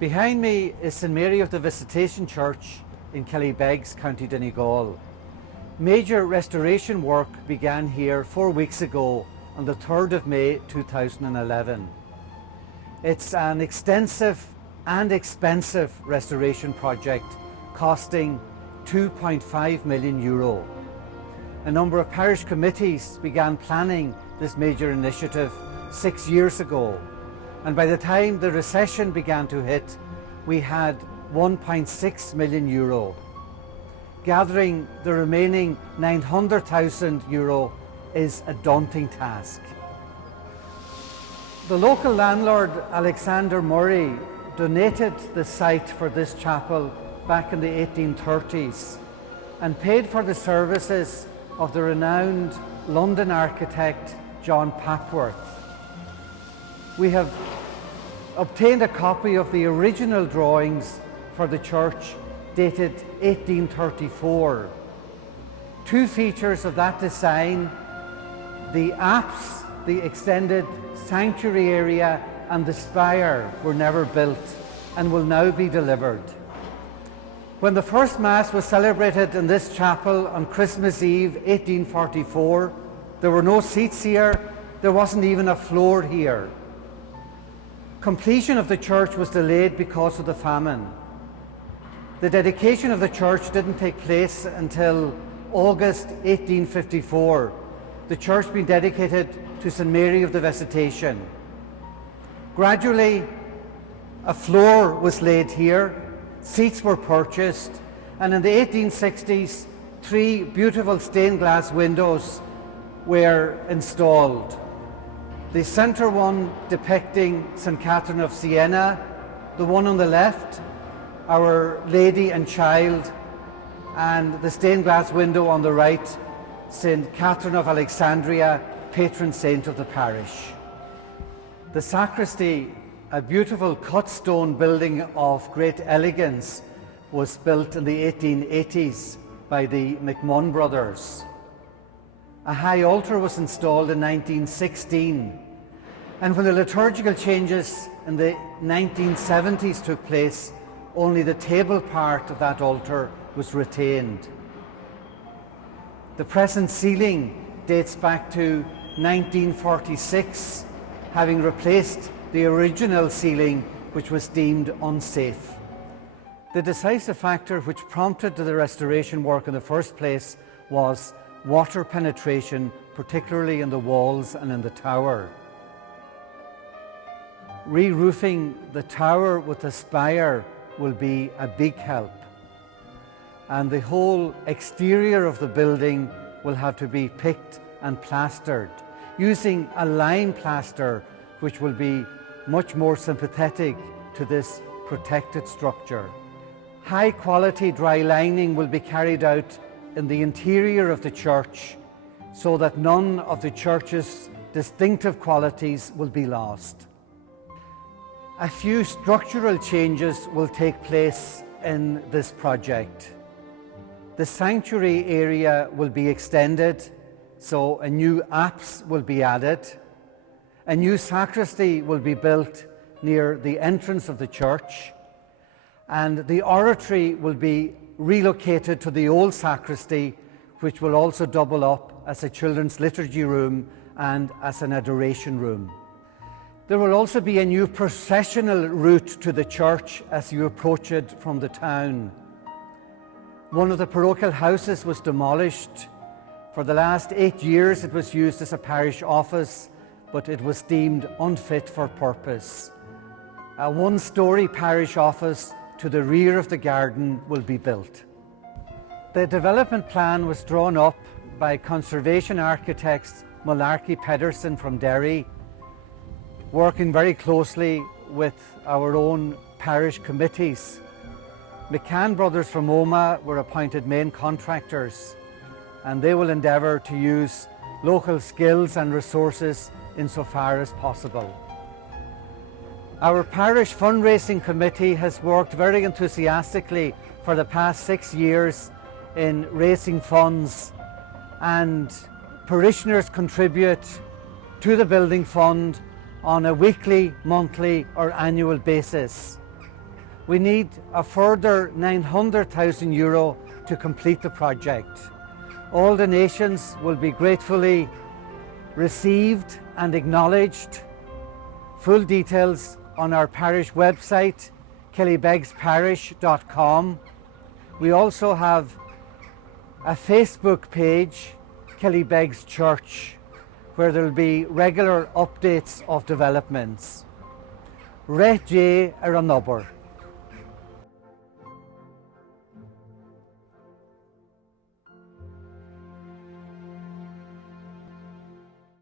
Behind me is St Mary of the Visitation Church in Killybegs, County Donegal. Major restoration work began here 4 weeks ago on the 3rd of May 2011. It's an extensive and expensive restoration project costing €2.5 million. A number of parish committees began planning this major initiative 6 years ago, and by the time the recession began to hit, we had €1.6 million. Gathering the remaining €900,000 is a daunting task. The local landlord, Alexander Murray, donated the site for this chapel back in the 1830s and paid for the services of the renowned London architect John Papworth. We have obtained a copy of the original drawings for the church dated 1834. Two features of that design, the apse, the extended sanctuary area, and the spire were never built and will now be delivered. When the first Mass was celebrated in this chapel on Christmas Eve 1844, there were no seats here, there wasn't even a floor here. Completion of the church was delayed because of the famine. The dedication of the church didn't take place until August 1854, the church being dedicated to St Mary of the Visitation. Gradually, a floor was laid here, seats were purchased, and in the 1860s, 3 beautiful stained glass windows were installed. The centre one depicting St Catherine of Siena, the one on the left, Our Lady and Child, and the stained glass window on the right, St Catherine of Alexandria, patron saint of the parish. The sacristy, a beautiful cut stone building of great elegance, was built in the 1880s by the McMunn brothers. A high altar was installed in 1916, and when the liturgical changes in the 1970s took place, only the table part of that altar was retained. The present ceiling dates back to 1946, having replaced the original ceiling, which was deemed unsafe. The decisive factor which prompted the restoration work in the first place was water penetration, particularly in the walls and in the tower. Re-roofing the tower with a spire will be a big help, and the whole exterior of the building will have to be picked and plastered using a lime plaster, which will be much more sympathetic to this protected structure. High quality dry lining will be carried out in the interior of the church so that none of the church's distinctive qualities will be lost. A few structural changes will take place in this project. The sanctuary area will be extended, so a new apse will be added. A new sacristy will be built near the entrance of the church, and the oratory will be relocated to the old sacristy, which will also double up as a children's liturgy room and as an adoration room. There will also be a new processional route to the church as you approach it from the town. One of the parochial houses was demolished. For the last 8 years it was used as a parish office, but it was deemed unfit for purpose. A one-storey parish office to the rear of the garden will be built. The development plan was drawn up by conservation architects Malarkey Pedersen from Derry, working very closely with our own parish committees. McCann Brothers from Omagh were appointed main contractors, and they will endeavour to use local skills and resources insofar as possible. Our parish fundraising committee has worked very enthusiastically for the past 6 years in raising funds, and parishioners contribute to the building fund on a weekly, monthly or annual basis. We need a further €900,000 to complete the project. All donations will be gratefully received and acknowledged. Full details on our parish website, killybegsparish.com. We also have a Facebook page, Killybegs Church, where there will be regular updates of developments. Reit je ar an obair.